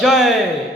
જય